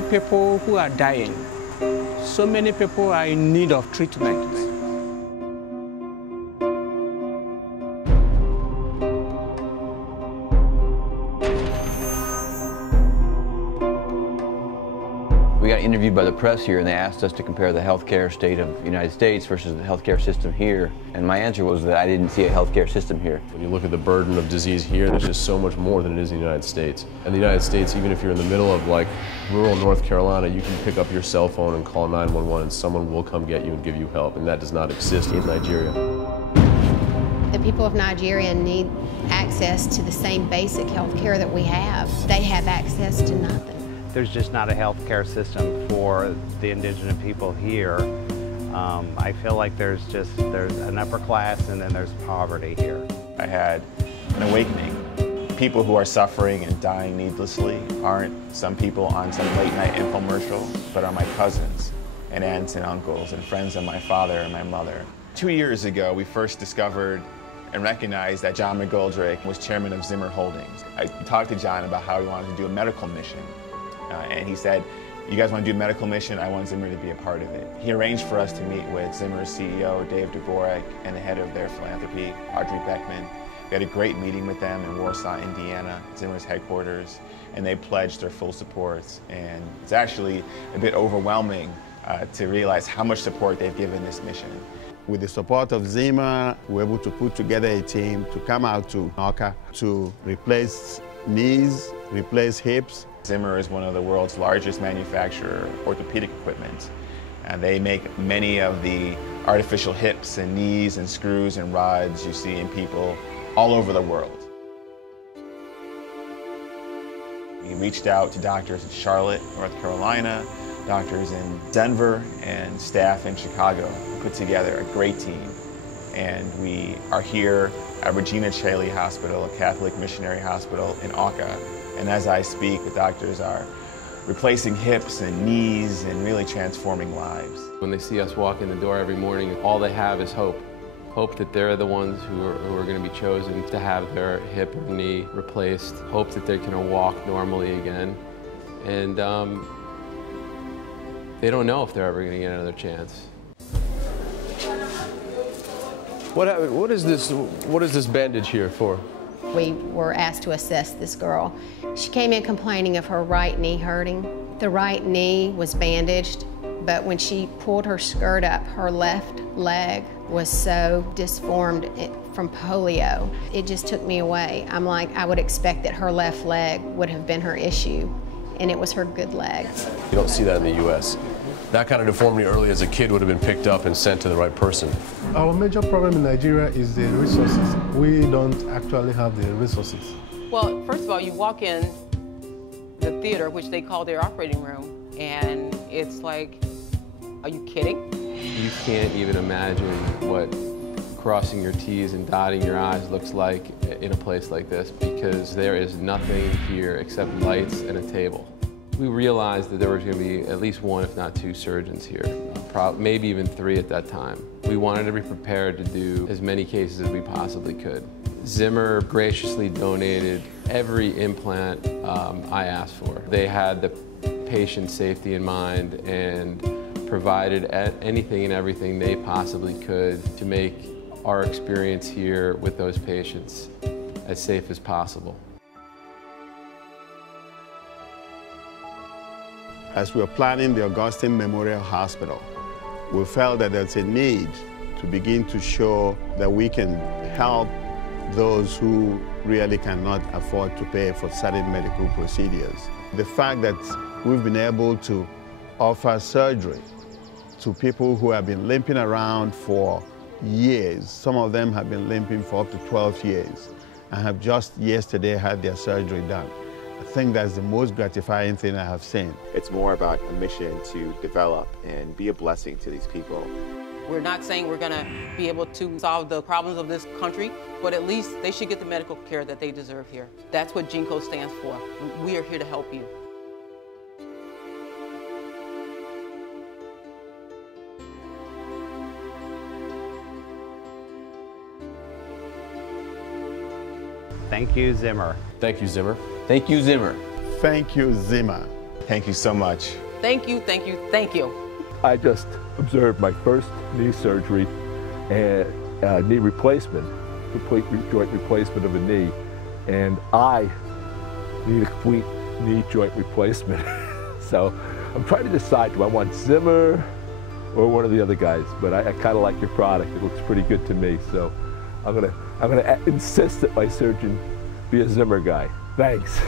many people who are dying. So many people are in need of treatment. We got interviewed by the press here, and they asked us to compare the healthcare state of the United States versus the healthcare system here. And my answer was that I didn't see a healthcare system here. When you look at the burden of disease here, there's just so much more than it is in the United States. And the United States, even if you're in the middle of like rural North Carolina, you can pick up your cell phone and call 911 and someone will come get you and give you help. And that does not exist in Nigeria. The people of Nigeria need access to the same basic health care that we have. They have access to nothing. There's just not a health care system for the indigenous people here. I feel like there's an upper class and then there's poverty here. I had an awakening. People who are suffering and dying needlessly aren't some people on some late night infomercial, but are my cousins and aunts and uncles and friends of my father and my mother. 2 years ago, we first discovered and recognized that John McGoldrick was chairman of Zimmer Holdings. I talked to John about how he wanted to do a medical mission. And he said, you guys want to do a medical mission? I want Zimmer to be a part of it. He arranged for us to meet with Zimmer's CEO, Dave Dvorak, and the head of their philanthropy, Audrey Beckman. We had a great meeting with them in Warsaw, Indiana, Zimmer's headquarters, and they pledged their full support. And it's actually a bit overwhelming to realize how much support they've given this mission. With the support of Zimmer, we were able to put together a team to come out to Awka to replace knees, replace hips. Zimmer is one of the world's largest manufacturer of orthopedic equipment, and they make many of the artificial hips and knees and screws and rods you see in people all over the world. We reached out to doctors in Charlotte, North Carolina, doctors in Denver, and staff in Chicago. We put together a great team, and we are here at Regina Coeli Hospital, a Catholic missionary hospital in Awka. And as I speak, the doctors are replacing hips and knees and really transforming lives. When they see us walk in the door every morning, all they have is hope. Hope that they're the ones who are going to be chosen to have their hip or knee replaced. Hope that they're going to walk normally again. And they don't know if they're ever going to get another chance. What is this bandage here for? We were asked to assess this girl. She came in complaining of her right knee hurting. The right knee was bandaged, but when she pulled her skirt up, her left leg was so disformed from polio. It just took me away. I'm like, I would expect that her left leg would have been her issue, and it was her good leg. You don't see that in the U.S. That kind of deformity early as a kid would have been picked up and sent to the right person. Our major problem in Nigeria is the resources. We don't actually have the resources. Well, first of all, you walk in the theater, which they call their operating room, and it's like, are you kidding? You can't even imagine what crossing your T's and dotting your I's looks like in a place like this, because there is nothing here except lights and a table. We realized that there was going to be at least one, if not two, surgeons here, maybe even three at that time. We wanted to be prepared to do as many cases as we possibly could. Zimmer graciously donated every implant I asked for. They had the patient safety in mind and provided anything and everything they possibly could to make our experience here with those patients as safe as possible. As we were planning the Augustine Memorial Hospital, we felt that there's a need to begin to show that we can help those who really cannot afford to pay for certain medical procedures. The fact that we've been able to offer surgery to people who have been limping around for years, some of them have been limping for up to 12 years, and have just yesterday had their surgery done. I think that's the most gratifying thing I have seen. It's more about a mission to develop and be a blessing to these people. We're not saying we're going to be able to solve the problems of this country, but at least they should get the medical care that they deserve here. That's what Geanco stands for. We are here to help you. Thank you, Zimmer. Thank you, Zimmer. Thank you, Zimmer. Thank you, Zimmer. Thank you so much. Thank you, thank you, thank you. I just observed my first knee surgery and knee replacement, complete joint replacement of a knee, and I need a complete knee joint replacement. So I'm trying to decide, do I want Zimmer or one of the other guys? But I kind of like your product. It looks pretty good to me. So I'm gonna insist that my surgeon be a Zimmer guy. Thanks.